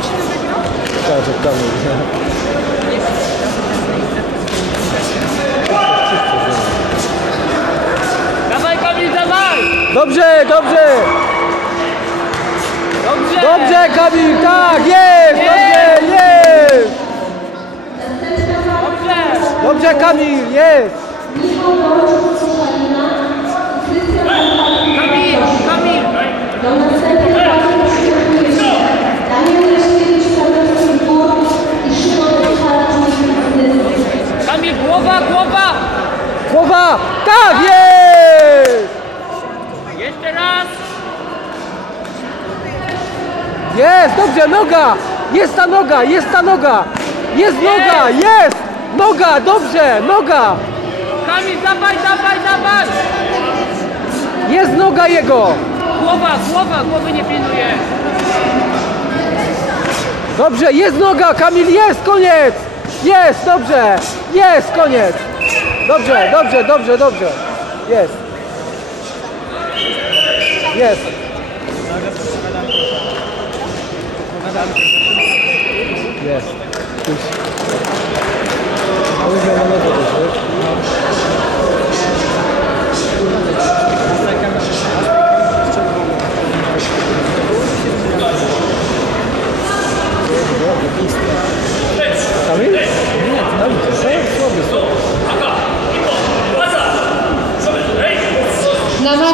Tak, że Kamil. Dawaj Kamil, dawaj! Dobrze, dobrze! Dobrze! Dobrze Kamil, tak, jest! Dobrze, jest! Dobrze! Dobrze Kamil, jest! Głowa! Tak, jest! Jeszcze raz! Jest, dobrze, noga! Jest ta noga, jest ta noga! Jest noga, jest! Noga, dobrze, noga! Kamil, dawaj, dawaj, dawaj! Jest noga jego! Głowa, głowa, głowy nie pilnuje! Dobrze, jest noga, Kamil, jest, koniec! Jest, dobrze! Jest, koniec! Dobrze, dobrze, dobrze, dobrze! Jest! Jest! Jest.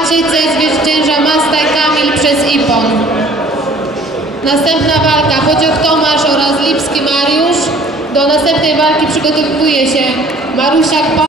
Na maczycy zwycięża Mastaj Kamil przez Ipon. Następna walka Pociąg Tomasz oraz Lipski Mariusz. Do następnej walki przygotowuje się Marusiak